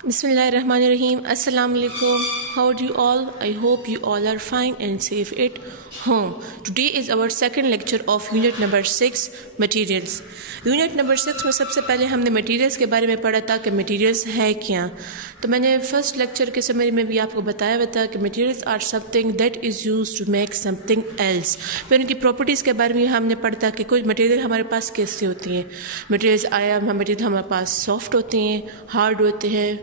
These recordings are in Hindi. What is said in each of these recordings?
Bismillahirrahmanirrahim. Assalamu alaikum. How are you all? I hope you all are fine and safe at home. Today is our second lecture of unit number 6 materials. Unit number 6 में सबसे पहले हमने मटेरियल्स के बारे में पढ़ा था कि मटेरियल्स है क्या। तो मैंने फर्स्ट लेक्चर के समरी में भी आपको बताया हुआ था कि materials are something that is used to make something else. फिर उनकी प्रॉपर्टीज़ के बारे में हमने पढ़ा था कि कुछ मटेरियल हमारे पास कैसे होती हैं। मटेरियल हमारे पास सॉफ्ट होते हैं, हार्ड होते हैं,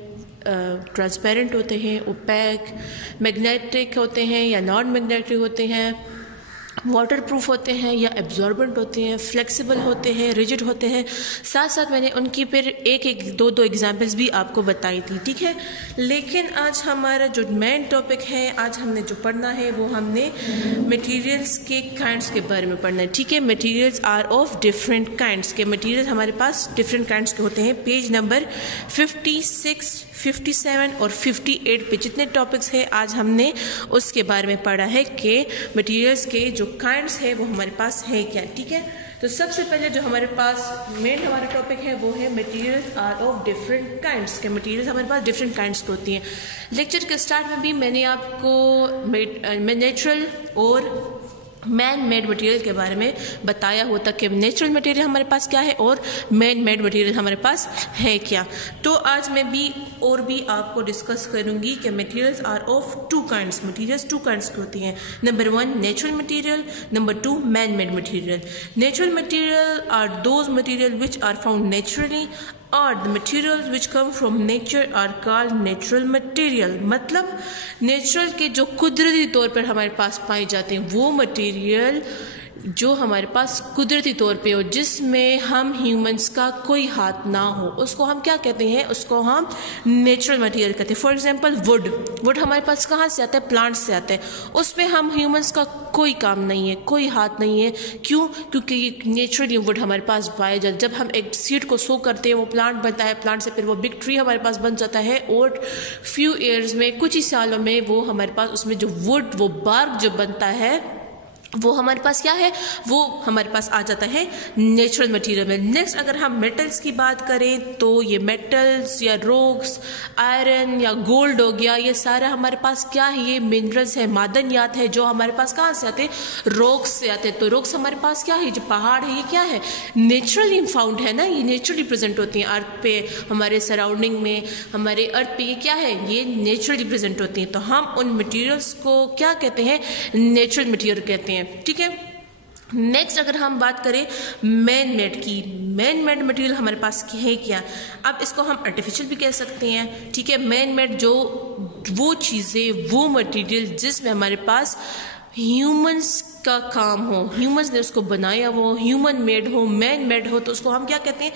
ट्रांसपेरेंट होते हैं, ओपैक, मैग्नेटिक होते हैं या नॉन मैग्नेटिक होते हैं, वाटर प्रूफ होते हैं या एब्जॉर्बेंट होते हैं, फ्लेक्सिबल होते हैं, रिजिड होते हैं। साथ साथ मैंने उनकी फिर एक दो एग्जांपल्स भी आपको बताई थी, ठीक है। लेकिन आज हमारा जो मेन टॉपिक है, आज हमने जो पढ़ना है वो हमने मटेरियल्स के काइंड्स के बारे में पढ़ना है, ठीक है। Materials are of different kinds के मटेरियल्स हमारे पास डिफरेंट काइंड्स के होते हैं। पेज नंबर 56, 57 और 58 पे जितने टॉपिक्स हैं आज हमने उसके बारे में पढ़ा है कि मटेरियल्स के जो काइंड्स है वो हमारे पास है क्या, ठीक है। तो सबसे पहले जो हमारे पास मेन हमारा टॉपिक है वो है materials are of different kinds के। मटेरियल्स हमारे पास डिफरेंट काइंड्स की होती हैं। लेक्चर के स्टार्ट में भी मैंने आपको नेचुरल और मैन मेड मटेरियल के बारे में बताया होता कि नेचुरल मटेरियल हमारे पास क्या है और मैन मेड मटेरियल हमारे पास है क्या। तो आज मैं भी और भी आपको डिस्कस करूंगी कि materials are of two kinds. Materials two kinds की होती हैं। Number 1 natural material, number 2 man made material. Natural material are those material which are found naturally और the materials which come from nature are called natural material. मतलब नेचुरल के जो कुदरती तौर पर हमारे पास पाए जाते हैं वो मटेरियल जो हमारे पास कुदरती तौर पे हो, जिसमें हम ह्यूमंस का कोई हाथ ना हो, उसको हम क्या कहते हैं? उसको हम नेचुरल मटेरियल कहते हैं। फॉर एग्जांपल वुड हमारे पास कहाँ से आता है? प्लांट से आता है। उसमें हम ह्यूमंस का कोई काम नहीं है, कोई हाथ नहीं है। क्यों? क्योंकि नेचुरली वुड हमारे पास पाया जाता है। जब हम एक सीड को सो करते हैं वो प्लांट बनता है, प्लांट से फिर वो बिग ट्री हमारे पास बन जाता है और फ्यू ईयर्स में, कुछ ही सालों में वो हमारे पास उसमें जो वुड, वो बार्क जो बनता है वो हमारे पास क्या है? वो हमारे पास आ जाता है नेचुरल मटेरियल में। नेक्स्ट अगर हम मेटल्स की बात करें तो ये मेटल्स या रॉक्स, आयरन या गोल्ड हो गया, ये सारा हमारे पास क्या है? ये मिनरल्स है, मादनियात है जो हमारे पास कहाँ से आते हैं? रॉक्स से आते हैं। तो रॉक्स हमारे पास क्या है? जो पहाड़ है ये क्या है? नेचुरली फाउंड है ना, ये नेचुरली प्रेजेंट होती हैं अर्थ पे, हमारे सराउंडिंग में, हमारे अर्थ पे। ये क्या है? ये नेचुरली प्रेजेंट होती हैं। तो हम उन मटेरियल्स को क्या कहते हैं? नेचुरल मटेरियल कहते हैं, ठीक है। नेक्स्ट अगर हम बात करें मैन मेड की, मैन मेड मटेरियल हमारे पास है क्या? अब इसको हम आर्टिफिशियल भी कह सकते हैं, ठीक है। मैन मेड जो वो चीज़ें, वो मटेरियल जिसमें हमारे पास ह्यूमंस का काम हो, ह्यूमंस ने उसको बनाया हो, ह्यूमन मेड हो, मैन मेड हो, तो उसको हम क्या कहते हैं?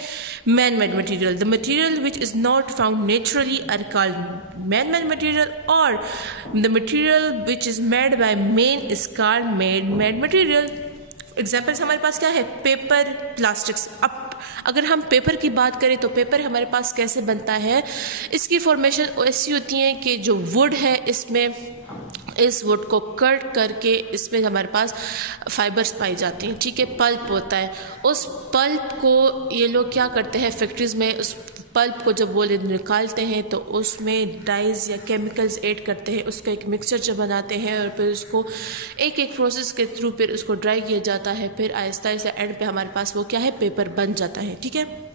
Man made material. The material which is not found naturally are called man made material और the material which is made by man is called man made material. Examples हमारे पास क्या है? Paper, plastics. अब अगर हम पेपर की बात करें तो पेपर हमारे पास कैसे बनता है? इसकी फॉर्मेशन ऐसी होती है कि जो वुड है, इसमें इस वुड को कट करके इसमें हमारे पास फाइबर्स पाई जाती हैं, ठीक है। पल्प होता है। उस पल्प को ये लोग क्या करते हैं फैक्ट्रीज में, उस पल्प को जब वो निकालते हैं तो उसमें डाइज या केमिकल्स ऐड करते हैं, उसका एक मिक्सचर जो बनाते हैं और फिर उसको एक एक प्रोसेस के थ्रू फिर उसको ड्राई किया जाता है। फिर आहिस्ता आहिस्ता एंड पे हमारे पास वो क्या है? पेपर बन जाता है, ठीक है।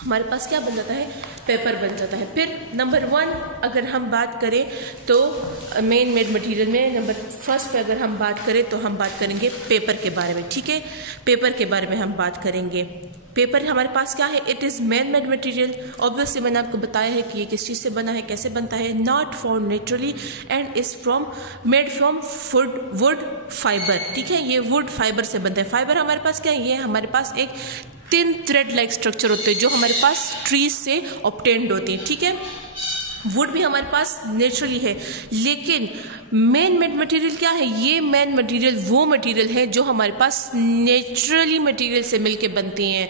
हमारे पास क्या बन जाता है? पेपर बन जाता है। फिर नंबर 1 अगर हम बात करें तो मेन मेड मटेरियल में नंबर 1 पे अगर हम बात करें तो हम बात करेंगे पेपर के बारे में, ठीक है। पेपर के बारे में हम बात करेंगे। पेपर हमारे पास क्या है? It is man made material. Obviously मैंने आपको बताया है कि ये किस चीज़ से बना है, कैसे बनता है। Not found naturally and is made from wood fibre, ठीक है। ये वुड फाइबर से बनता है। फाइबर हमारे पास क्या है? ये हमारे पास एक थिन थ्रेड लाइक स्ट्रक्चर होते हैं जो हमारे पास ट्रीज से ऑब्टेन्ड होती है, ठीक है। वुड भी हमारे पास नेचुरली है, लेकिन मैन मेड मटेरियल क्या है? ये मैन मटेरियल वो मटेरियल है जो हमारे पास नेचुरली मटेरियल से मिलके बनती हैं।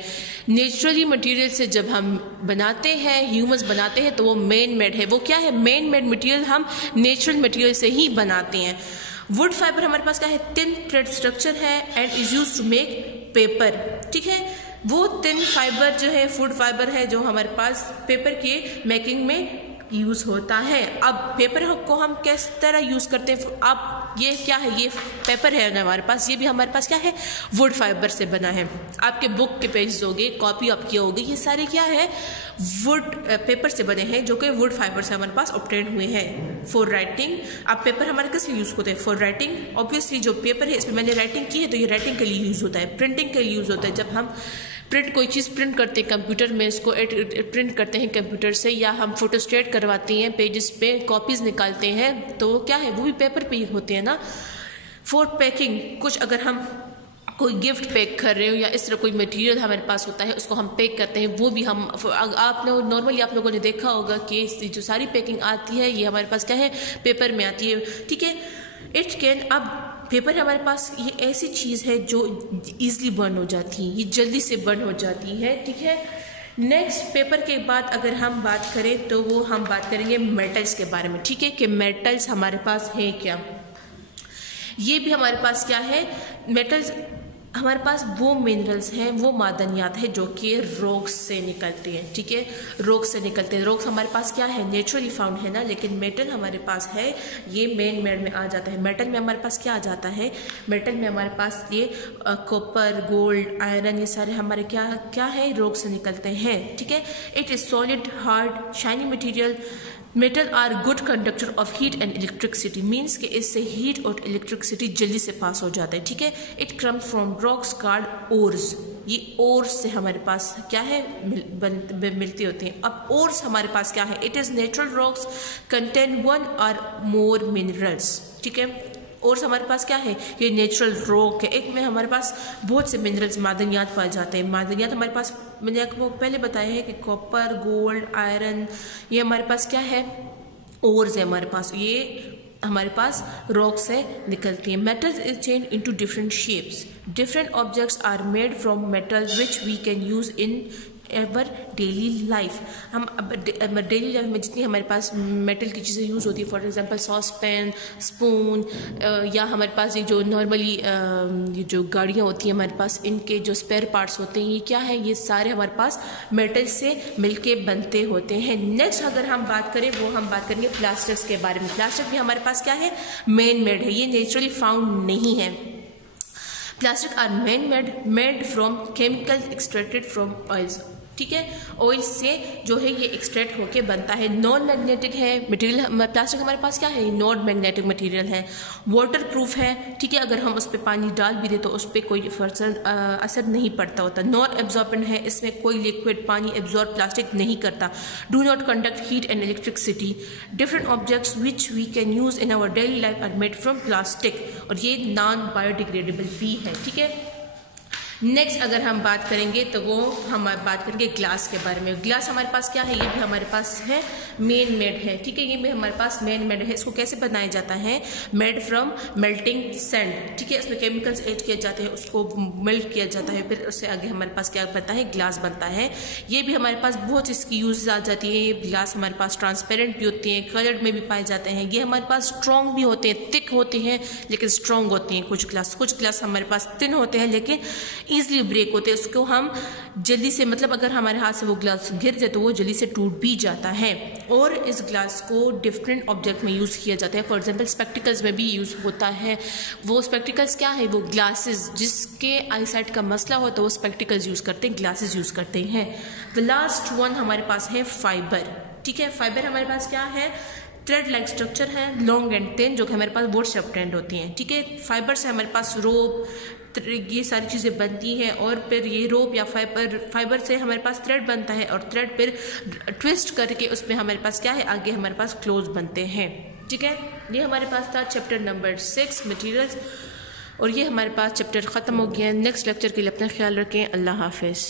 नेचुरली मटेरियल से जब हम बनाते हैं, ह्यूमंस बनाते हैं, तो वो मैन मेड है। वो क्या है? मैन मेड मटेरियल हम नेचुरल मटेरियल से ही बनाते हैं। वुड फाइबर हमारे पास क्या है? थिन थ्रेड स्ट्रक्चर है and is used to make paper, ठीक है। वो थिन फाइबर जो है, वुड फाइबर है जो हमारे पास पेपर के मेकिंग में यूज़ होता है। अब पेपर को हम किस तरह यूज़ करते हैं, अब ये क्या है, ये पेपर है ना हमारे पास, ये भी हमारे पास क्या है, वुड फाइबर से बना है। आपके बुक के पेजेस हो गए, कॉपी आपकी होगी, ये सारे क्या है, वुड पेपर से बने हैं, जो कि वुड फाइबर से हमारे पास ऑब्टेन हुए हैं। फॉर राइटिंग, अब पेपर हमारे किस लिए यूज़ होते हैं, फॉर राइटिंग। ऑब्वियसली जो पेपर है इसमें मैंने राइटिंग की है तो ये राइटिंग के लिए यूज़ होता है। प्रिंटिंग के लिए यूज़ होता है, जब हम कोई चीज़ प्रिंट करते हैं कंप्यूटर में, इसको प्रिंट करते हैं कंप्यूटर से, या हम फोटोस्टेट करवाते हैं पेजेस पे, कॉपीज़ निकालते हैं, तो वो क्या है, वो भी पेपर पे ही होते हैं ना। फॉर पैकिंग, कुछ अगर हम कोई गिफ्ट पैक कर रहे हो या इस तरह कोई मटेरियल हमारे पास होता है उसको हम पैक करते हैं, वो भी हम आपने नॉर्मली आप लोगों ने देखा होगा कि जो सारी पैकिंग आती है ये हमारे पास क्या है, पेपर में आती है, ठीक है। इट कैन, अब पेपर हमारे पास ये ऐसी चीज़ है जो ईजिली बर्न हो जाती है, ये जल्दी से बर्न हो जाती है, ठीक है। नेक्स्ट, पेपर के बाद अगर हम बात करें तो वो हम बात करेंगे मेटल्स के बारे में, ठीक है, कि मेटल्स हमारे पास है क्या। ये भी हमारे पास क्या है, मेटल्स हमारे पास वो मिनरल्स हैं, वो मादनियात हैं जो कि रॉक्स से निकलते हैं, ठीक है, रॉक्स से निकलते हैं। रॉक्स हमारे पास क्या है, नेचुरली फाउंड है ना, लेकिन मेटल हमारे पास है, ये मेन मेड में आ जाता है। मेटल में हमारे पास क्या आ जाता है, मेटल में हमारे पास ये कॉपर, गोल्ड, आयरन, ये सारे हमारे क्या है, रॉक्स से निकलते हैं, ठीक है। It is solid, hard, shiny material. Metal are good conductor of heat and electricity, means कि इससे हीट और इलेक्ट्रिसिटी जल्दी से पास हो जाता है, ठीक है। It comes from rocks called ores, ये ओर्स से हमारे पास क्या है, मिलती होती हैं। अब ओर्स हमारे पास क्या है, it is natural rocks contain one और मोर मिनरल्स, ठीक है। और हमारे पास क्या है, ये नेचुरल रॉक है, एक में हमारे पास बहुत से मिनरल्स, मादनियात पाए जाते हैं। मादनियात हमारे पास, मैंने आपको पहले बताया है कि कॉपर, गोल्ड, आयरन, ये हमारे पास क्या है, ओर्स है हमारे पास, ये हमारे पास रॉक से निकलती है। Metals is change into different shapes, different objects are made from metals which we can use in ever daily life. हम डेली लाइफ में जितनी हमारे पास मेटल की चीज़ें यूज़ होती है, for example sauce pan, spoon, या हमारे पास ये जो नॉर्मली ये जो गाड़ियाँ होती हैं हमारे पास, इनके जो स्पेयर पार्ट्स होते हैं, ये क्या है, ये सारे हमारे पास मेटल से मिलके बनते होते हैं। नेक्स्ट अगर हम बात करें, वो हम बात करेंगे प्लास्टिक्स के बारे में। प्लास्टिक भी हमारे पास क्या है, मैन मेड है, ये नेचुरली फाउंड नहीं है। Plastic are man made from chemicals extracted from oils, ठीक है, ऑयल से जो है ये एक्सट्रैक्ट होके बनता है। नॉन मैग्नेटिक है मटेरियल, प्लास्टिक हमारे पास क्या है, नॉन मैग्नेटिक मटेरियल है। वाटर प्रूफ है, ठीक है, अगर हम उस पर पानी डाल भी दें तो उस पर कोई असर नहीं पड़ता होता। नॉन एब्जॉर्बेंट है, इसमें कोई लिक्विड पानी एब्जॉर्ब प्लास्टिक नहीं करता। Do not conduct heat and electricity. Different objects which we can use in our daily life are made from plastic, और ये नॉन बायोडिग्रेडेबल भी है, ठीक है। नेक्स्ट अगर हम बात करेंगे तो वो हम बात करेंगे ग्लास के बारे में। ग्लास हमारे पास क्या है, ये भी हमारे पास है मेन मेड है, ठीक है, ये भी हमारे पास मेन मेड है। इसको कैसे बनाया जाता है, मेड फ्रॉम मेल्टिंग सैंड, ठीक है, उसमें केमिकल्स ऐड किए जाते हैं, उसको मेल्ट किया जाता है, फिर उससे आगे हमारे पास क्या बनता है, ग्लास बनता है। ये भी हमारे पास बहुत इसकी यूज आ जाती है। ये ग्लास हमारे पास ट्रांसपेरेंट भी होती हैं, कलर्ड में भी पाए जाते हैं। ये हमारे पास स्ट्रॉन्ग भी होते हैं, थिक होते हैं लेकिन स्ट्रॉन्ग होती हैं कुछ ग्लास हमारे पास थिन होते हैं लेकिन ईजिली ब्रेक होते हैं। उसको हम जल्दी से, मतलब अगर हमारे हाथ से वो ग्लास गिर जाए तो वो जल्दी से टूट भी जाता है। और इस ग्लास को डिफरेंट ऑब्जेक्ट में यूज़ किया जाता है। फॉर एग्जांपल स्पेक्टिकल्स में भी यूज़ होता है। वो स्पेक्टिकल्स क्या है, वो ग्लासेस, जिसके आई साइट का मसला हो तो वो स्पेक्टिकल्स यूज़ करते हैं, ग्लासेस यूज़ करते हैं। द लास्ट वन हमारे पास है फाइबर, ठीक है। फाइबर हमारे पास क्या है, थ्रेड लाइक स्ट्रक्चर है, लॉन्ग एंड थिन, जो कि हमारे पास वुड से ऑब्टेन्ड होती हैं, ठीक है। फाइबर से हमारे पास रोप, ये सारी चीज़ें बनती हैं। और फिर ये रोप या फाइबर से हमारे पास थ्रेड बनता है और थ्रेड फिर ट्विस्ट करके उसमें हमारे पास क्या है, आगे हमारे पास क्लोज बनते हैं, ठीक है। ये हमारे पास था चैप्टर नंबर 6 मटीरियल्स, और ये हमारे पास चैप्टर ख़त्म हो गया है। नेक्स्ट लेक्चर के लिए अपना ख्याल रखें। अल्लाह हाफिज़।